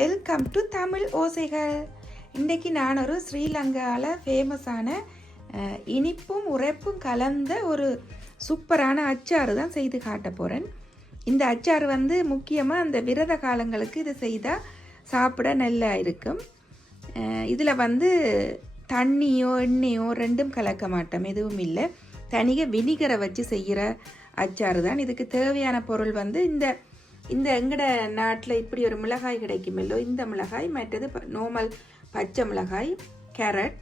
Welcome to Tamil ஓசைகள். இன்றைக்கு நான் ஒரு ஸ்ரீலங்காவில் ஃபேமஸான இனிப்பும் உரைப்பும் கலந்த ஒரு சூப்பரான அச்சாறு தான் செய்து காட்ட போகிறேன். இந்த அச்சாறு முக்கியமாக அந்த விரத காலங்களுக்கு இது செய்தால் சாப்பிட நல்லா இருக்கும். இதில் தண்ணியோ எண்ணெயோ ரெண்டும் கலக்க மாட்டோம், எதுவும் இல்லை. தனியாக வினிகரை வச்சு செய்கிற அச்சாறு தான். இதுக்கு தேவையான பொருள் இந்த எங்கட நாட்டில் இப்படி ஒரு மிளகாய் கிடைக்குமல்லோ, இந்த மிளகாய், மற்றது நார்மல் பச்சை மிளகாய், கேரட்,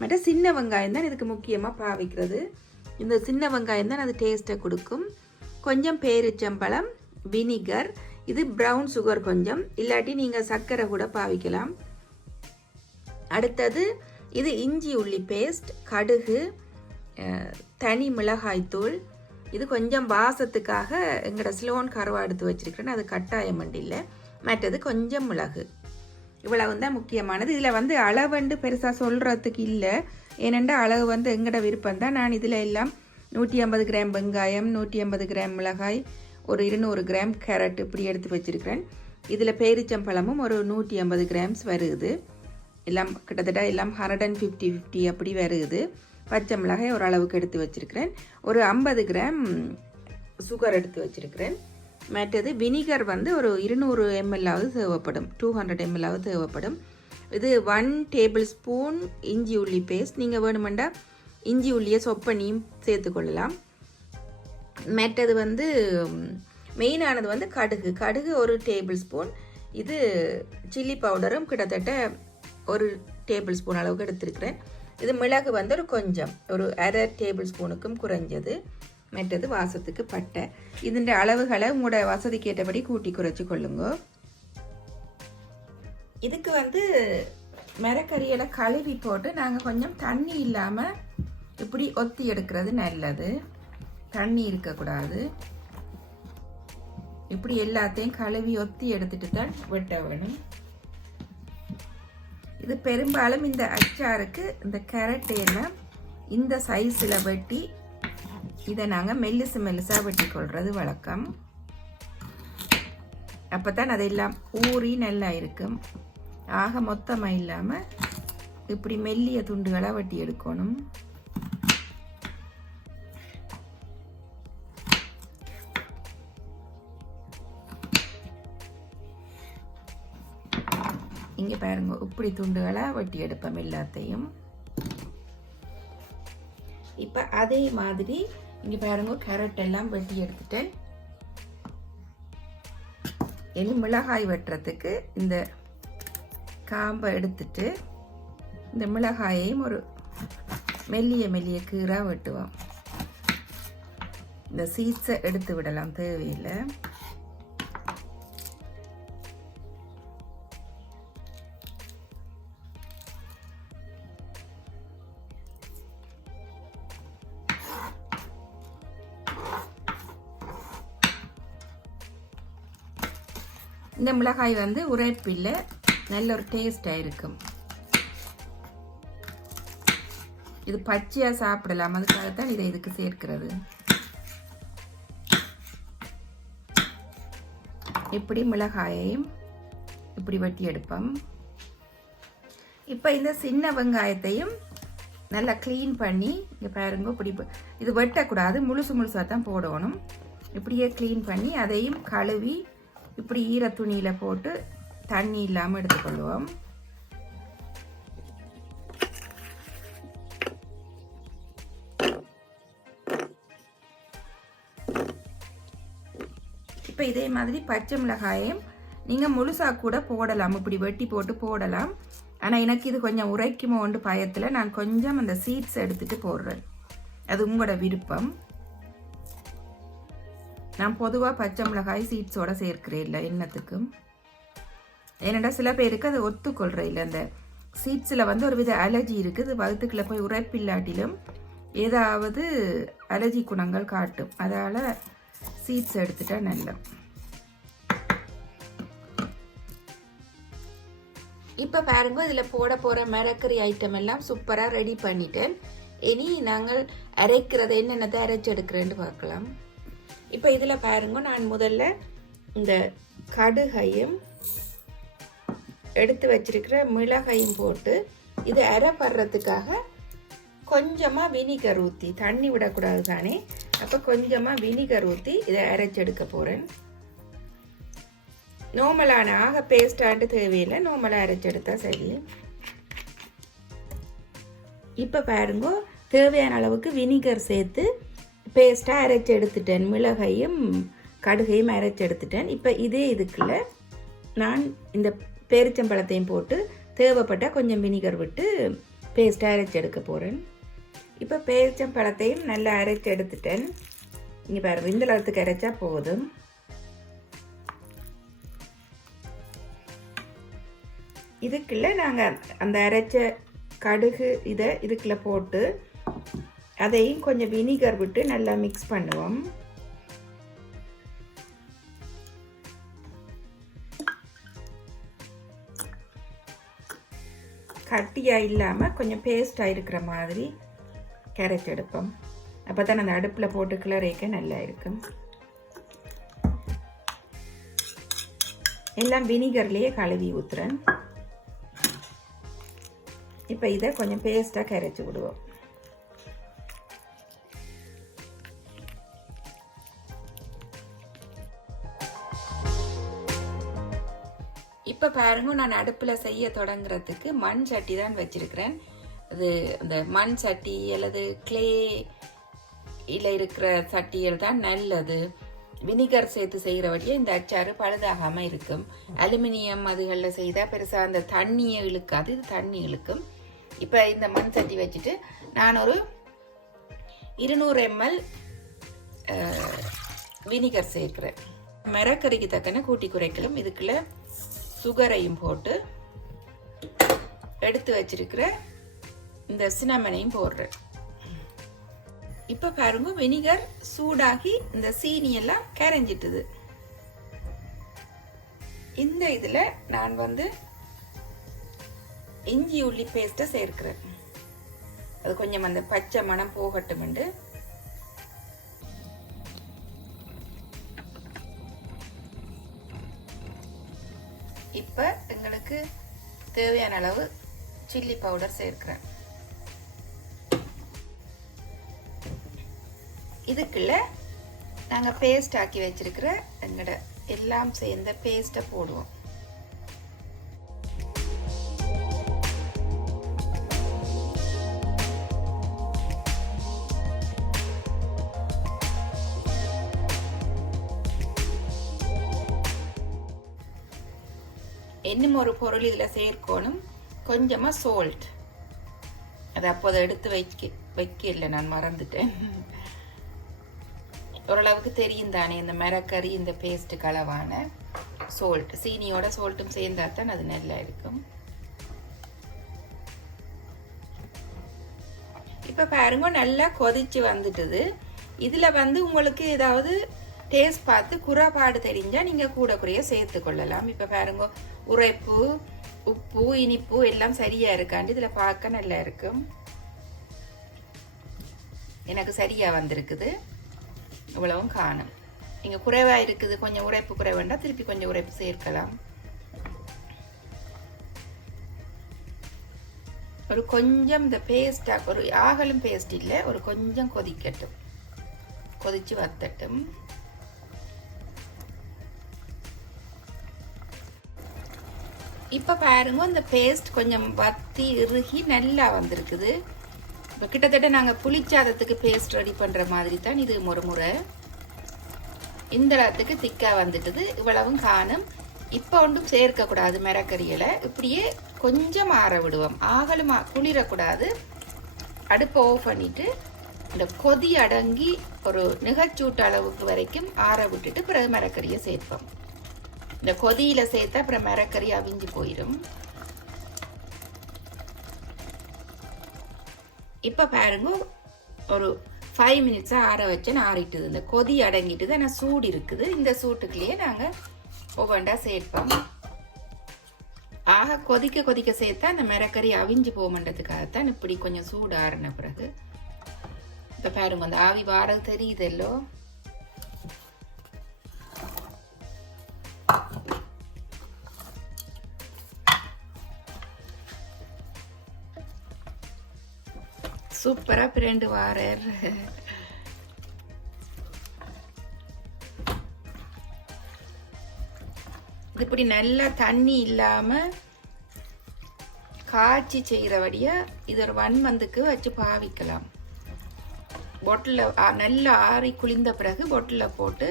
மற்ற சின்ன வெங்காயம் தான் இதுக்கு முக்கியமாக பாவிக்கிறது. இந்த சின்ன வெங்காயம் தான் அது டேஸ்ட்டை கொடுக்கும். கொஞ்சம் பேரிச்சம்பழம், வினிகர், இது ப்ரௌன் சுகர் கொஞ்சம், இல்லாட்டி நீங்கள் சர்க்கரை கூட பாவிக்கலாம். அடுத்தது இது இஞ்சி உள்ளி பேஸ்ட், கடுகு, தனி மிளகாய்த்தூள், இது கொஞ்சம் வாசத்துக்காக எங்களோட ஸ்லோன் கருவா எடுத்து வச்சிருக்கிறேன், அது கட்டாயம் இல்லை. மற்றது கொஞ்சம் மிளகு. இவ்வளவு தான் முக்கியமானது. இதில் அளவுண்டு பெருசாக சொல்கிறதுக்கு இல்லை, ஏனெண்டா அளவு எங்களோட விருப்பம் தான். நான் இதில் எல்லாம் 150 கிராம் வெங்காயம், 150 கிராம் மிளகாய், ஒரு 200 கிராம் கேரட் இப்படி எடுத்து வச்சிருக்கிறேன். இதில் பேரிச்சம்பழமும் ஒரு 150 கிராம்ஸ் வருது. எல்லாம் கிட்டத்தட்ட எல்லாம் 150-50 அப்படி வருது. பச்சை மிளகாய் ஒரு அளவுக்கு எடுத்து வச்சிருக்கிறேன். ஒரு 50 கிராம் சுகர் எடுத்து வச்சிருக்கிறேன். மற்றது வினிகர் ஒரு 200 ml தேவைப்படும், 200 ml தேவைப்படும். இது 1 டேபிள் ஸ்பூன் இஞ்சி உள்ளி பேஸ்ட். நீங்கள் வேணுமெண்டா இஞ்சி உள்ளியை சொப்பனியும் சேர்த்துக்கொள்ளலாம். மற்றது மெயினானது கடுகு ஒரு டேபிள் ஸ்பூன். இது சில்லி பவுடரும் கிட்டத்தட்ட ஒரு டேபிள் ஸ்பூன் அளவுக்கு எடுத்திருக்கிறேன். இது மிளகு ஒரு கொஞ்சம், ஒரு 1/2 டேபிள் ஸ்பூனுக்கும் குறைஞ்சது. மற்றது வாசத்துக்கு பட்டை. இதன் அளவுகளை உங்களோட வசதிக்கு ஏற்றபடி கூட்டி குறைச்சி கொள்ளுங்க. இதுக்கு மரக்கறியில கழுவி போட்டு நாங்கள் கொஞ்சம் தண்ணி இல்லாமல் இப்படி ஒத்தி எடுக்கிறது நல்லது. தண்ணி இருக்கக்கூடாது. இப்படி எல்லாத்தையும் கழுவி ஒத்தி எடுத்துட்டு தான் வெட்ட வேணும். இது பெரும்பாலும் இந்த அச்சாருக்கு இந்த கேரட் எல்லாம் இந்த சைஸில் வெட்டி இதை நாங்கள் மெல்லிசாக வெட்டி கொள்வது வழக்கம். அப்போ தான் அதெல்லாம் ஊறி நல்லா இருக்கும். ஆக மொத்தமாக இல்லாமல் இப்படி மெல்லிய துண்டுகளாக வெட்டி எடுக்கணும். இங்கே பாருங்க, இப்படி துண்டுகளாக வெட்டி எடுப்போம் எல்லாத்தையும். இப்போ அதே மாதிரி இங்கே பாருங்க, கேரட் எல்லாம் வெட்டி எடுத்துட்டேன். மிளகாய் வெட்டுறதுக்கு இந்த காம்பை எடுத்துட்டு இந்த மிளகாயையும் ஒரு மெல்லிய கீராக வெட்டுவோம். இந்த சீட்ஸை எடுத்து விடலாம், தேவையில்லை. இந்த மிளகாய் உரைப்பில்லை, நல்ல ஒரு டேஸ்டாக இருக்கும். இது பச்சையாக சாப்பிடலாம், அதுக்காகத்தான் இதை இதுக்கு சேர்க்கிறது. இப்படி மிளகாயையும் இப்படி வெட்டி எடுப்போம். இப்போ இந்த சின்ன வெங்காயத்தையும் நல்லா க்ளீன் பண்ணி இங்கே பாருங்க, இப்படி இது வெட்டக்கூடாது, முழுசாக தான் போடணும். இப்படியே க்ளீன் பண்ணி அதையும் கழுவி இப்படி ஈர துணியில் போட்டு தண்ணி இல்லாமல் எடுத்துக்கொள்வோம். இப்போ இதே மாதிரி பச்சை மிளகாயம் நீங்கள் முழுசாக கூட போடலாம், இப்படி வெட்டி போட்டு போடலாம். ஆனால் எனக்கு இது கொஞ்சம் உரைக்குமோண்டு பயத்தில் நான் கொஞ்சம் அந்த சீட்ஸ் எடுத்துட்டு போடுறேன். அது உங்களோட விருப்பம். நான் பொதுவாக பச்சை மிளகாய் சீட்ஸோட சேர்க்கிறேன் இல்லை எண்ணத்துக்கும். ஏனெண்டா சில பேருக்கு அது ஒத்துக்கொள்கிற இல்லை, அந்த சீட்ஸில் ஒரு வித அலர்ஜி இருக்குது. வகுத்துக்குள்ள போய் உரைப்பில்லாட்டிலும் ஏதாவது அலர்ஜி குணங்கள் காட்டும். அதால் சீட்ஸ் எடுத்துட்டா நல்லா. இப்போ பாருங்க, இதில் போட போகிற மரக்கறி ஐட்டம் எல்லாம் சூப்பராக ரெடி பண்ணிட்டேன். இனி நாங்கள் அரைக்கிறத என்னென்னத்தை அரைச்சி எடுக்கிறேன்னு பார்க்கலாம். இப்போ இதில் பாருங்க, நான் முதல்ல இந்த கடுகையும் எடுத்து வச்சிருக்கிற மிளகையும் போட்டு இது அரைப்படுறதுக்காக கொஞ்சமாக வினிகர் ஊற்றி, தண்ணி விடக்கூடாது தானே, அப்போ கொஞ்சமாக வினிகர் ஊற்றி இதை அரைச்செடுக்க போகிறேன். நார்மலான ஆக பேஸ்டாட்டு தேவையில்லை, நார்மலாக அரைச்செடுத்தா சரி. இப்போ பாருங்க, தேவையான அளவுக்கு வினிகர் சேர்த்து பேஸ்ட்டாக அரைச்சி எடுத்துட்டேன். மிளகையும் கடுகையும் அரைச்சி எடுத்துட்டேன். இப்போ இதே இதுக்குள்ள நான் இந்த பேரிச்சம்பழத்தையும் போட்டு தேவைப்பட்டால் கொஞ்சம் வினிகர் விட்டு பேஸ்ட்டாக அரைச்சி எடுக்க போகிறேன். இப்போ பேரிச்சம்பழத்தையும் நல்லா அரைச்சி எடுத்துட்டேன். இங்கே பாருங்க, இந்த அளவுக்கு அரைச்சா போதும். இதுக்குள்ள நாங்கள் அந்த அரைச்ச கடுகு இதை இதுக்குள்ள போட்டு அதையும் கொஞ்சம் வினிகர் விட்டு நல்லா மிக்ஸ் பண்ணுவோம். கட்டியாக இல்லாமல் கொஞ்சம் பேஸ்டாக இருக்கிற மாதிரி கேரட் எடுப்போம். அப்போ தான் அந்த அடுப்பில் போட்டு கிளறேக்க நல்லா இருக்கும். எல்லாம் வினிகர்லேயே கழுவி ஊற்றுறேன். இப்போ இதை கொஞ்சம் பேஸ்ட்டாக கரைச்சி விடுவோம். இப்போ பாருங்க, நான் அடுப்பில் செய்ய தொடங்குறதுக்கு மண் சட்டி தான் வச்சிருக்கிறேன். அது அந்த மண் சட்டி அல்லது கிளே இல்லை இருக்கிற சட்டிகள் தான் நல்லது. வினிகர் சேர்த்து செய்கிற வழியே இந்த அச்சாறு பழுதாகாமல் இருக்கும். அலுமினியம் அதுகளில் செய்தால் பெருசாக அந்த தண்ணியை இழுக்காது, இது தண்ணி இழுக்கும். இப்போ இந்த மண் சட்டி வச்சுட்டு நான் ஒரு 200 ml வினிகர் சேர்க்கிறேன். மரக்கறிக்கு தக்கன கூட்டி குறைக்கலாம். இதுக்குள்ள சுகரையும் போட்டு எடுத்து வச்சிருக்கிற இந்த சினமனையும் போடுறேன். இப்போ பாருங்க, வினிகர் சூடாகி இந்த சீனி எல்லாம் கரைஞ்சிட்டுது. இந்த இதுல நான் இஞ்சி உள்ளி பேஸ்ட்டை சேர்க்கிறேன். அது கொஞ்சம் அந்த பச்சை மணம் போகட்டும். இப்போ எங்களுக்கு தேவையான அளவு சில்லி பவுடர் சேர்க்கிறேன். இதுக்குள்ள நாங்கள் பேஸ்ட் ஆக்கி வச்சிருக்கிற எங்களோட எல்லாம் சேர்ந்த பேஸ்ட்டை போடுவோம். இன்னும் ஒரு பொருள் இதில் சேர்க்கணும், கொஞ்சமாக சோல்ட். அது அப்போதை எடுத்து வைக்கல, நான் மறந்துட்டேன். ஓரளவுக்கு தெரியும் தானே, இந்த மரக்கறி இந்த பேஸ்ட் கலவான சோல்ட், சீனியோட சோல்ட்டும் சேர்ந்தா தான் அது நல்லா இருக்கும். இப்போ பாருங்க, நல்லா கொதிச்சு வந்துட்டுது. இதில் உங்களுக்கு ஏதாவது டேஸ்ட் பார்த்து குறைபாடு தெரிஞ்சால் நீங்கள் கூட குறைய சேர்த்து கொள்ளலாம். இப்போ பாருங்க, உரைப்பு, உப்பு, இனிப்பு எல்லாம் சரியாக இருக்காண்டு இதில் பார்க்க நல்லா இருக்கும். எனக்கு சரியாக வந்திருக்குது, இவ்வளவும் காணும். நீங்கள் குறைவாக இருக்குது, கொஞ்சம் உரைப்பு குறைவாண்டா திருப்பி கொஞ்சம் உரைப்பு சேர்க்கலாம். ஒரு கொஞ்சம் இந்த பேஸ்டாக, ஒரு ஆகலும் பேஸ்ட் இல்லை, ஒரு கொஞ்சம் கொதிக்கட்டும், கொதிச்சு வத்தட்டும். இப்போ பாருங்க, இந்த பேஸ்ட் கொஞ்சம் வத்தி இறுகி நல்லா வந்திருக்குது. இப்போ கிட்டத்தட்ட நாங்கள் புளிச்சாதத்துக்கு பேஸ்ட் ரெடி பண்ணுற மாதிரி தான் இது முறை. இந்த இடத்துக்கு திக்காக வந்துட்டுது, இவ்வளவும் காணும். இப்போ ஒன்றும் சேர்க்கக்கூடாது மரக்கறியில், இப்படியே கொஞ்சம் ஆற விடுவோம். ஆகலும் குளிரக்கூடாது. அடுப்பை ஆஃப் பண்ணிட்டு இந்த கொதி அடங்கி ஒரு நிகச்சூட்டு அளவுக்கு வரைக்கும் ஆற விட்டுட்டு பிறகு மரக்கறியை சேர்ப்போம். இந்த கொதியில் சேர்த்தா அப்புறம் மரக்கறி அவிஞ்சு போயிடும். இப்போ பாருங்க, ஒரு 5 minutes ஆற வச்சு ஆறிட்டுது. இந்த கொதி அடங்கிட்டுது, ஆனால் சூடு இருக்குது. இந்த சூட்டுக்குள்ளேயே நாங்கள் ஒவ்வொன்றா சேர்ப்போம். ஆக கொதிக்க கொதிக்க சேர்த்தா அந்த மரக்கறி அவிஞ்சு போகன்றதுக்காகத்தான் இப்படி கொஞ்சம் சூடு ஆறின பிறகு. இப்போ பாருங்க, அந்த ஆவி வாரது தெரியுதல்லோ. சூப்பரா பிரண்டு வாரர். இப்படி நல்லா தண்ணி இல்லாம காய்ச்சி செய்கிறபடியா இது ஒரு 1 மந்த்துக்கு வச்சு பாவிக்கலாம். பொட்டில் நல்லா ஆறி குளிர்ந்த பிறகு பொட்டில் போட்டு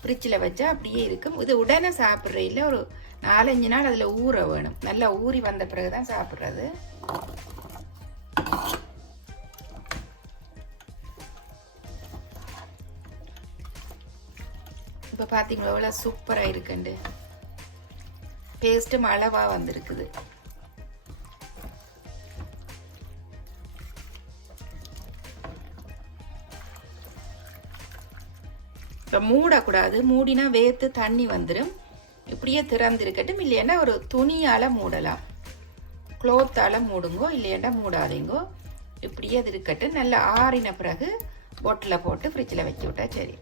ஃப்ரிட்ஜில் வச்சா அப்படியே இருக்கும். இது உடனே சாப்பிட்ற இல்லை, ஒரு 4-5 நாள் அதில் ஊற வேணும். நல்லா ஊறி வந்த பிறகு தான் சாப்பிட்றது. இப்போ பார்த்தீங்களா எவ்வளோ சூப்பராக இருக்குண்டு. பேஸ்ட்டும் அளவாக வந்திருக்குது. இப்போ மூடக்கூடாது, மூடினா வேர்த்து தண்ணி வந்துடும். இப்படியே திறந்திருக்கட்டும். இல்லைன்னா ஒரு துணியால் மூடலாம், க்ளோத்தால் மூடுங்கோ, இல்லையாண்டா மூடாதீங்கோ. இப்படியே அது இருக்கட்டும். நல்லா ஆறின பிறகு பொட்டில் போட்டு ஃப்ரிட்ஜில் வச்சு விட்டா சரி.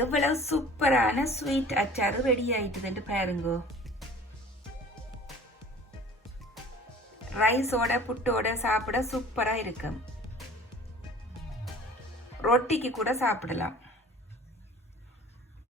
எவ்வளவு சூப்பரான ஸ்வீட் அச்சாறு ரெடி ஆயிட்டுதுன்னு பாருங்கோ. ரைஸோட புட்டோட சாப்பிட சூப்பரா இருக்கும். ரொட்டிக்கு கூட சாப்பிடலாம்.